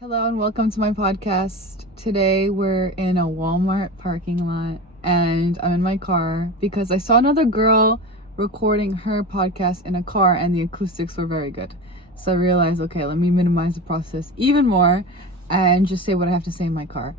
Hello and welcome to my podcast. Today we're in a Walmart parking lot and I'm in my car because I saw another girl recording her podcast in a car and the acoustics were very good. So I realized, okay, let me minimize the process even more and just say what I have to say in my car.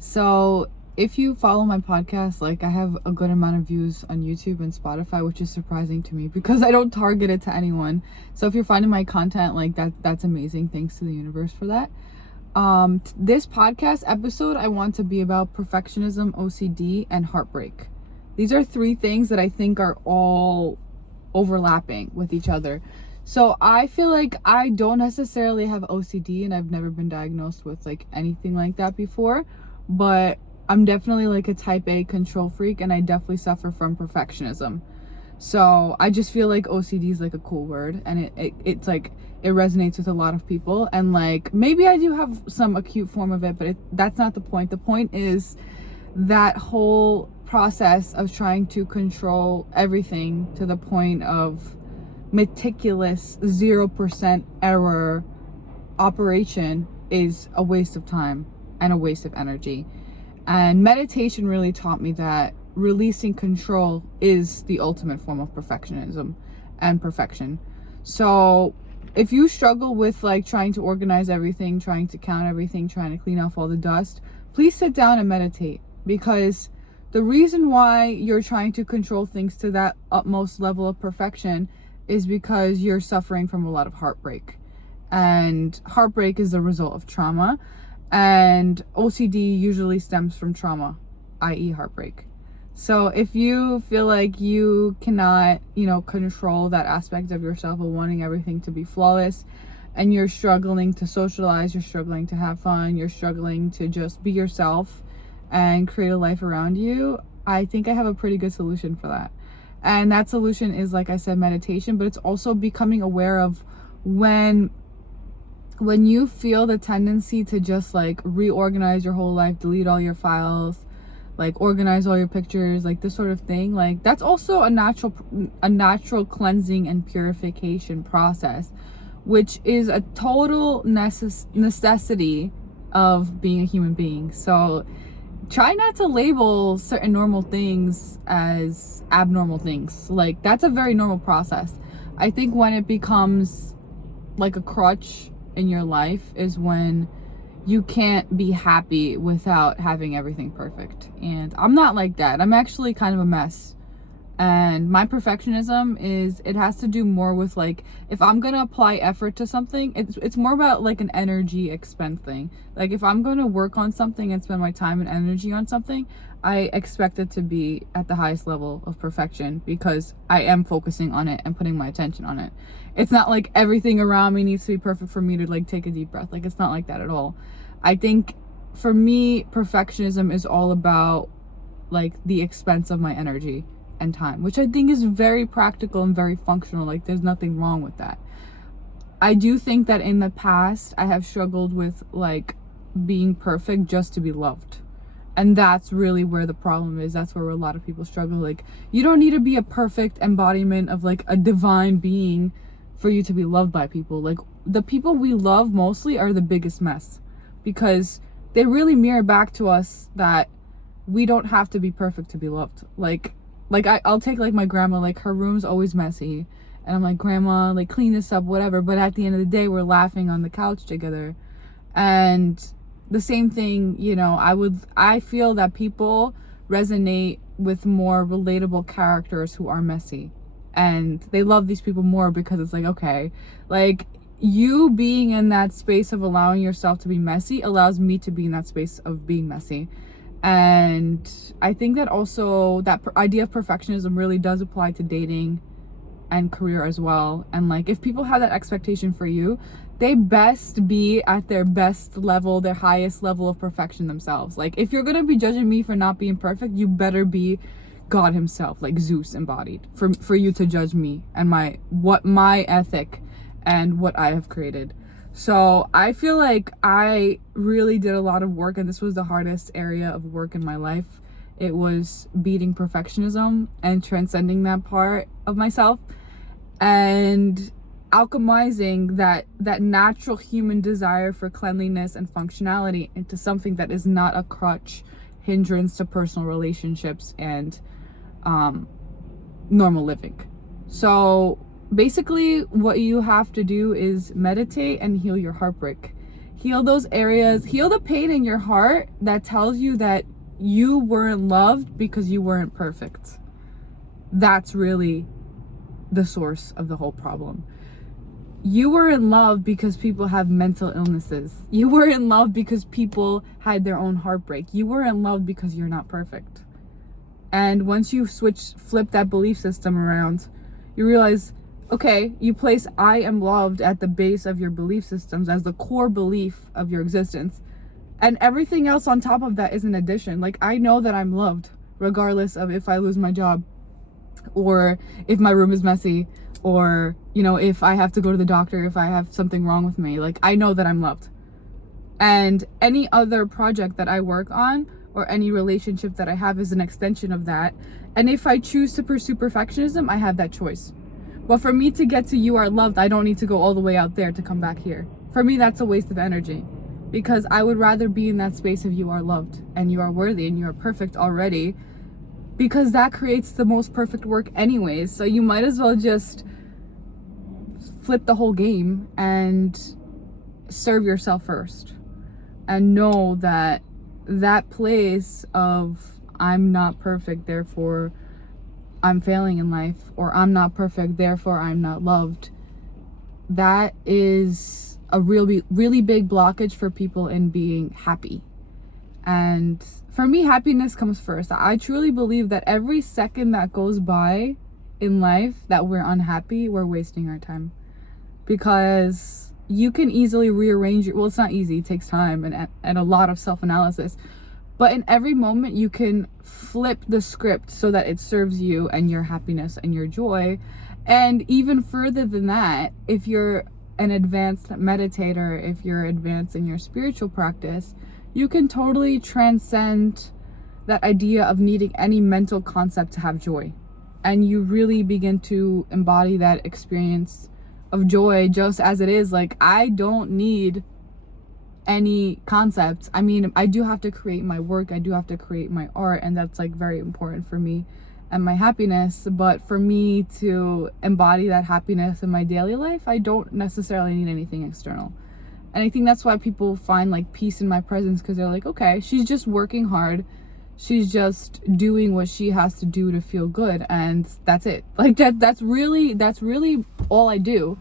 So if you follow my podcast, I have a good amount of views on YouTube and Spotify, which is surprising to me because I don't target it to anyone. So if you're finding my content that's amazing. Thanks to the universe for that. This podcast episode, I want to be about perfectionism, OCD, and heartbreak. These are three things that I think are all overlapping with each other. So I feel like I don't necessarily have OCD and I've never been diagnosed with anything like that before, but I'm definitely a type A control freak and I definitely suffer from perfectionism. So I just feel like OCD is a cool word and it resonates with a lot of people, and maybe I do have some acute form of it, but that's not the point. The point is that whole process of trying to control everything to the point of meticulous 0% error operation is a waste of time and a waste of energy. And meditation really taught me that releasing control is the ultimate form of perfectionism and perfection. So if you struggle with trying to organize everything, trying to count everything, trying to clean off all the dust, please sit down and meditate, because the reason why you're trying to control things to that utmost level of perfection is because you're suffering from a lot of heartbreak. And heartbreak is the result of trauma, and OCD usually stems from trauma, i.e. heartbreak. So if you feel like you cannot, control that aspect of yourself of wanting everything to be flawless, and you're struggling to socialize, you're struggling to have fun, you're struggling to just be yourself and create a life around you, I think I have a pretty good solution for that. And that solution is, like I said, meditation, but it's also becoming aware of when you feel the tendency to just reorganize your whole life, delete all your files, organize all your pictures, this sort of thing. That's also a natural cleansing and purification process, which is a total necessity of being a human being. So try not to label certain normal things as abnormal things. That's a very normal process. I think when it becomes a crutch in your life is when you can't be happy without having everything perfect. And I'm not like that. I'm actually kind of a mess. And my perfectionism it has to do more with if I'm gonna apply effort to something, it's more about an energy expense thing. If I'm gonna work on something and spend my time and energy on something, I expect it to be at the highest level of perfection because I am focusing on it and putting my attention on it. It's not everything around me needs to be perfect for me to take a deep breath. It's not like that at all. I think for me, perfectionism is all about the expense of my energy and time, which I think is very practical and very functional. There's nothing wrong with that. I do think that in the past I have struggled with being perfect just to be loved. And that's really where the problem is. That's where a lot of people struggle. You don't need to be a perfect embodiment of a divine being for you to be loved by people. The people we love mostly are the biggest mess, because they really mirror back to us that we don't have to be perfect to be loved. I'll take my grandma, her room's always messy, and I'm like, Grandma, clean this up, whatever. But at the end of the day, we're laughing on the couch together. And the same thing, I feel that people resonate with more relatable characters who are messy, and they love these people more because it's okay, you being in that space of allowing yourself to be messy allows me to be in that space of being messy. And I think that also that idea of perfectionism really does apply to dating and career as well. And if people have that expectation for you, they best be at their best level, their highest level of perfection themselves. If you're gonna be judging me for not being perfect, you better be God himself, Zeus embodied, for you to judge me and my ethic and what I have created. So I feel I really did a lot of work, and this was the hardest area of work in my life. It was beating perfectionism and transcending that part of myself. And alchemizing that natural human desire for cleanliness and functionality into something that is not a crutch, hindrance to personal relationships and normal living. So basically what you have to do is meditate and heal your heartbreak. Heal those areas, heal the pain in your heart that tells you that you weren't loved because you weren't perfect. That's really the source of the whole problem. You were in love because people have mental illnesses. You were in love because people had their own heartbreak. You were in love because you're not perfect. And once you flip that belief system around, you realize, okay, you place I am loved at the base of your belief systems as the core belief of your existence. And everything else on top of that is an addition. Like, I know that I'm loved regardless of if I lose my job, or if my room is messy, or, you know, if I have to go to the doctor, if I have something wrong with me. Like, I know that I'm loved. And any other project that I work on or any relationship that I have is an extension of that. And if I choose to pursue perfectionism, I have that choice. But for me to get to you are loved, I don't need to go all the way out there to come back here. For me, that's a waste of energy, because I would rather be in that space of you are loved and you are worthy and you are perfect already, because that creates the most perfect work anyways. So you might as well just flip the whole game and serve yourself first, and know that that place of I'm not perfect, therefore I'm failing in life, or I'm not perfect, therefore I'm not loved, that is a really big blockage for people in being happy. And for me, happiness comes first. I truly believe that every second that goes by in life that we're unhappy, we're wasting our time. Because you can easily rearrange well, it's not easy, it takes time and a lot of self-analysis. But in every moment, you can flip the script so that it serves you and your happiness and your joy. And even further than that, if you're an advanced meditator, if you're advanced in your spiritual practice, you can totally transcend that idea of needing any mental concept to have joy. And you really begin to embody that experience of joy just as it is. Like, I don't need any concepts. I mean, I do have to create my work, I do have to create my art, and that's like very important for me and my happiness. But for me to embody that happiness in my daily life, I don't necessarily need anything external. And I think that's why people find like peace in my presence, because they're like, okay, she's just working hard, she's just doing what she has to do to feel good, and that's it. Like that's really all I do.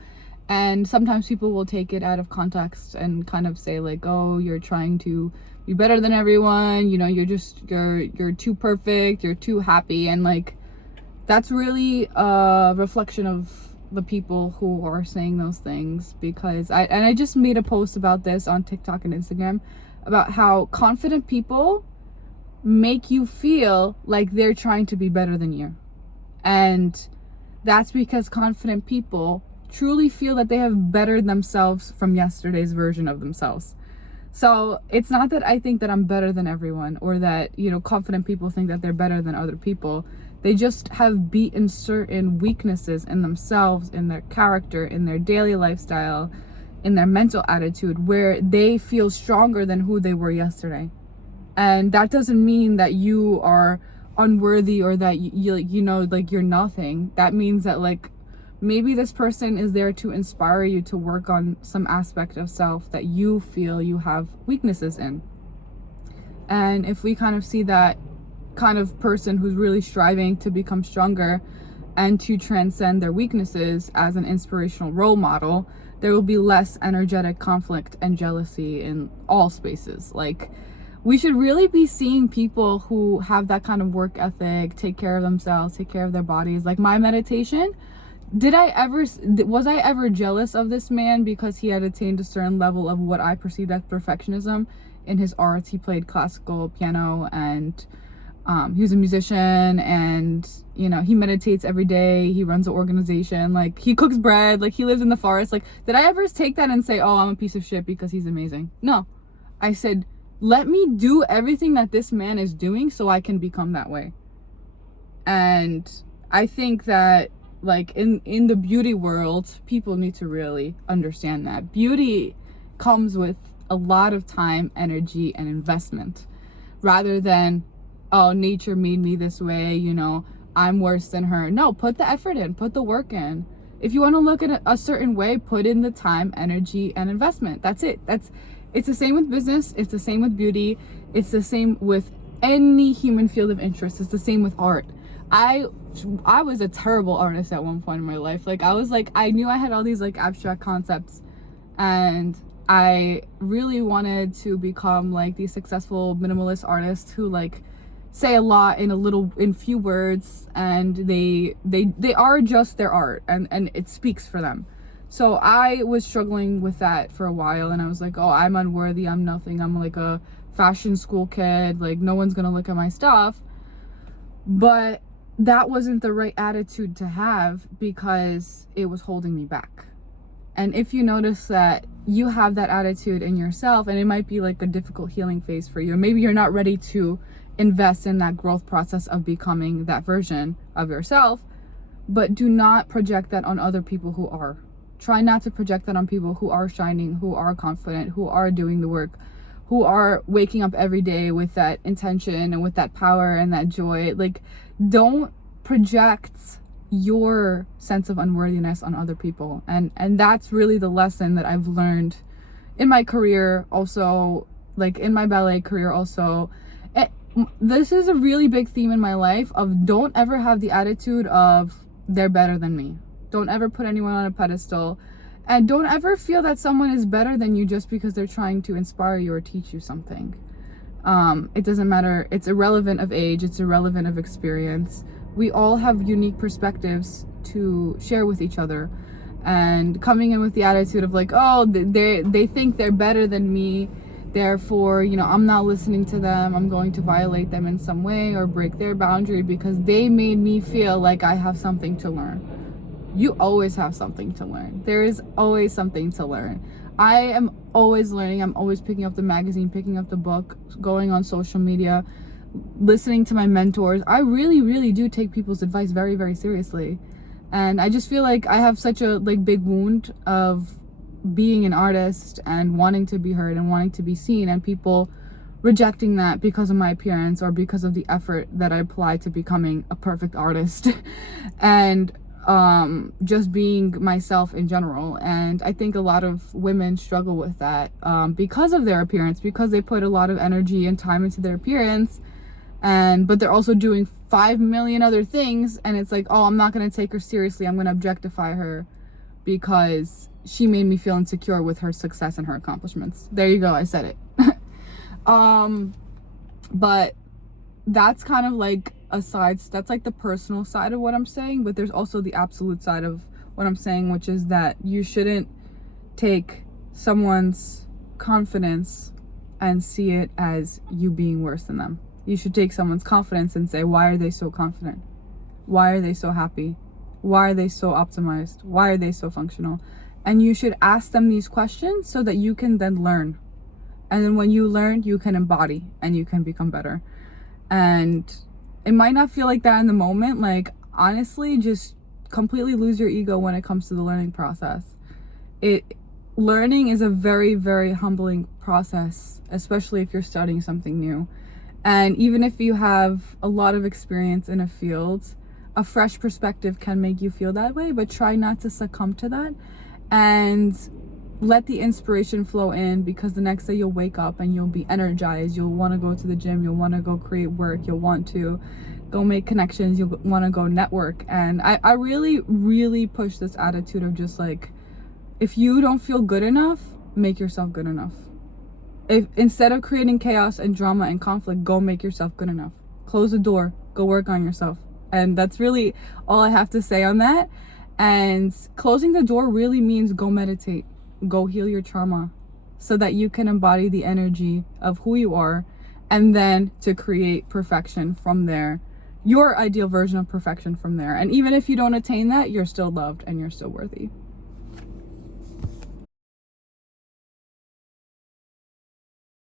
And sometimes people will take it out of context and kind of say like, oh, you're trying to be better than everyone, you know, you're too perfect, you're too happy. And like, that's really a reflection of the people who are saying those things. Because I just made a post about this on TikTok and Instagram about how confident people make you feel like they're trying to be better than you. And that's because confident people truly feel that they have bettered themselves from yesterday's version of themselves. So it's not that I think that I'm better than everyone, or that, you know, confident people think that they're better than other people. They just have beaten certain weaknesses in themselves, in their character, in their daily lifestyle, in their mental attitude, where they feel stronger than who they were yesterday. And that doesn't mean that you are unworthy, or that you know, like you're nothing. That means that like, maybe this person is there to inspire you to work on some aspect of self that you feel you have weaknesses in. And if we kind of see that kind of person who's really striving to become stronger and to transcend their weaknesses as an inspirational role model, there will be less energetic conflict and jealousy in all spaces. Like, we should really be seeing people who have that kind of work ethic, take care of themselves, take care of their bodies. Like my meditation, was I ever jealous of this man because he had attained a certain level of what I perceived as perfectionism in his arts? He played classical piano, and he was a musician, and, you know, he meditates every day, he runs an organization, like he cooks bread, like he lives in the forest. Like, did I ever take that and say, oh, I'm a piece of shit because he's amazing? No. I said, let me do everything that this man is doing so I can become that way. And I think that like in the beauty world, people need to really understand that beauty comes with a lot of time, energy, and investment, rather than, oh, nature made me this way, you know, I'm worse than her. No, put the effort in, put the work in. If you want to look at it a certain way, put in the time, energy, and investment. That's it. It's the same with business, it's the same with beauty, it's the same with any human field of interest. It's the same with art. I was a terrible artist at one point in my life. Like, I knew I had all these like abstract concepts, and I really wanted to become like these successful minimalist artists who like say a lot in few words, and they are just their art, and it speaks for them. So I was struggling with that for a while, and I was like, oh, I'm unworthy, I'm nothing, I'm like a fashion school kid, like no one's gonna look at my stuff. But that wasn't the right attitude to have, because it was holding me back. And if you notice that you have that attitude in yourself, and it might be like a difficult healing phase for you, maybe you're not ready to invest in that growth process of becoming that version of yourself, but do not project that on other people who are. Try not to project that on people who are shining, who are confident, who are doing the work, who are waking up every day with that intention and with that power and that joy. Like, don't project your sense of unworthiness on other people. And that's really the lesson that I've learned in my career, also like in my ballet career also. This is a really big theme in my life of don't ever have the attitude of they're better than me. Don't ever put anyone on a pedestal, and don't ever feel that someone is better than you just because they're trying to inspire you or teach you something. It doesn't matter. It's irrelevant of age. It's irrelevant of experience. We all have unique perspectives to share with each other, and coming in with the attitude of like, oh, they think they're better than me, therefore, you know, I'm not listening to them, I'm going to violate them in some way or break their boundary because they made me feel like I have something to learn. You always have something to learn. There is always something to learn. I am always learning. I'm always picking up the magazine, picking up the book, going on social media, listening to my mentors. I really, really do take people's advice very, very seriously. And I just feel like I have such a like big wound of being an artist and wanting to be heard and wanting to be seen, and people rejecting that because of my appearance or because of the effort that I apply to becoming a perfect artist. And just being myself in general. And I think a lot of women struggle with that because of their appearance, because they put a lot of energy and time into their appearance, but they're also doing 5 million other things, and it's like, oh, I'm not going to take her seriously, I'm going to objectify her because she made me feel insecure with her success and her accomplishments. There you go, I said it. But that's kind of like that's like the personal side of what I'm saying, but there's also the absolute side of what I'm saying, which is that you shouldn't take someone's confidence and see it as you being worse than them. You should take someone's confidence and say, why are they so confident? Why are they so happy? Why are they so optimized? Why are they so functional? And you should ask them these questions so that you can then learn. And then when you learn, you can embody and you can become better. And it might not feel like that in the moment. Like, honestly, just completely lose your ego when it comes to the learning process. Learning is a very, very humbling process, especially if you're studying something new. And even if you have a lot of experience in a field, a fresh perspective can make you feel that way, but try not to succumb to that and let the inspiration flow in, because the next day you'll wake up and you'll be energized. You'll want to go to the gym, you'll want to go create work, you'll want to go make connections, you'll want to go network. And I really, really push this attitude of just like, if you don't feel good enough, make yourself good enough. If instead of creating chaos and drama and conflict, go make yourself good enough. Close the door, go work on yourself. And that's really all I have to say on that. And closing the door really means go meditate, go heal your trauma so that you can embody the energy of who you are, and then to create perfection from there, your ideal version of perfection from there. And even if you don't attain that, you're still loved and you're still worthy.